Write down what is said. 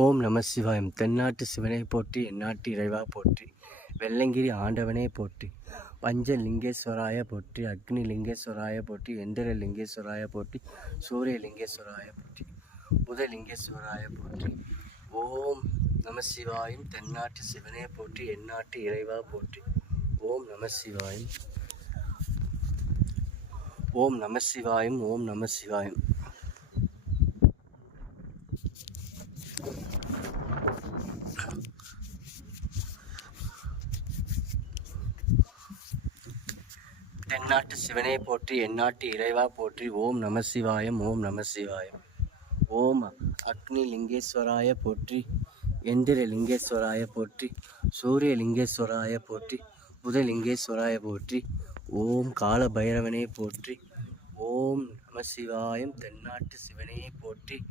ஓம் நம சிவாயம். தென்னாட்டு சிவனை போற்றி, எந்நாட்டு இறைவா போற்றி, வெள்ளங்கிரி ஆண்டவனே போற்றி, பஞ்சலிங்கேஸ்வராய போற்றி, அக்னி லிங்கேஸ்வராய போற்றி, எந்திர லிங்கேஸ்வராய போற்றி, சூரிய லிங்கேஸ்வராய போற்றி, புதலிங்கேஸ்வராய போற்றி. ஓம் நம சிவாயம். தென்னாட்டு சிவனே போற்றி, எந்நாட்டு இறைவா போற்றி. ஓம் நம சிவாயம். ஓம் நம சிவாயம். ஓம் நம சிவாயம். தென்னாட்டு சிவனே போற்றி, எந்நாட்டு இறைவா போற்றி. ஓம் நம சிவாயம். ஓம் நம சிவாயம். ஓம் அக்னி லிங்கேஸ்வராய போற்றி, எந்திர லிங்கேஸ்வராய போற்றி, சூரிய லிங்கேஸ்வராய போற்றி, புதலிங்கேஸ்வராய போற்றி. ஓம் கால பைரவனே போற்றி. ஓம் நம சிவாயம். தென்னாட்டு சிவனே போற்றி.